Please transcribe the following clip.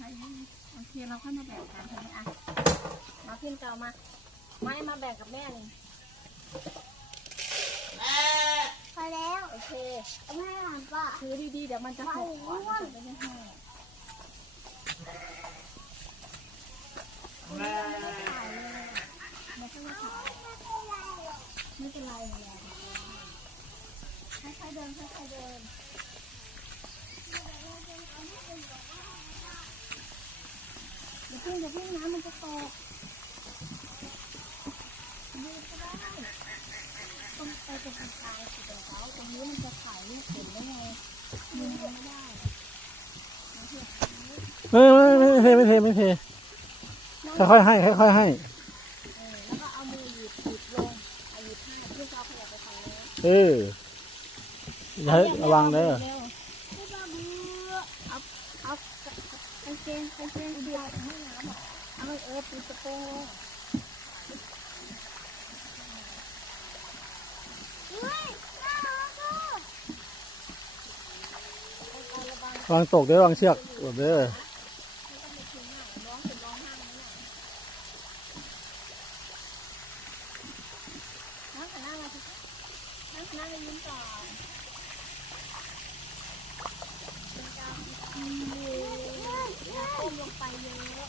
โอเคเราค่อยมาแบ่งกันทีนี้อะมาพิมพ์เก่ามาไม้มาแบ่งกับแม่หนึ่งพอแล้วโอเคเอาไม่หลานป่ะถือดีๆเดี๋ยวมันจะหกก่อนจะไม่ให้ไม่ได้ถ่ายเลยอะไม่ไม่เป็นไรเลยค่อยๆเดินค่อยๆเดินอย่าเพิ่งอย่าเพิ่งน้ำมันจะตกดูก็ได้ต้องไปตรงกลางสิตรงเขาตรงนี้มันจะถ่ายรูปเห็นได้ไงยืนไม่ได้ไม่ไม่ไม่เทไม่เทไม่เทค่อยๆให้ค่อยๆให้แล้วก็เอามือหยิบหยิบลงหยิบให้เพื่อเอาขยะไปฝั่งโน้เอออย่าให้ระวังเด้อ ร็วไม่บ้าเบื่อเอาเอากางเกงกางเกงเดียวห้น้ำเอาเออปิดกระโปรงเฮ้ยน่ารักอะระวังตกเด้วังเชือกหลบเด้อร้องเป็นร้องห้างนี่น่ะนั่งหน้ามาสินั่งหน้ามายิ้มก่อนเป็นการยิ้มเยอะอย่าก้มลง ไปเยอะ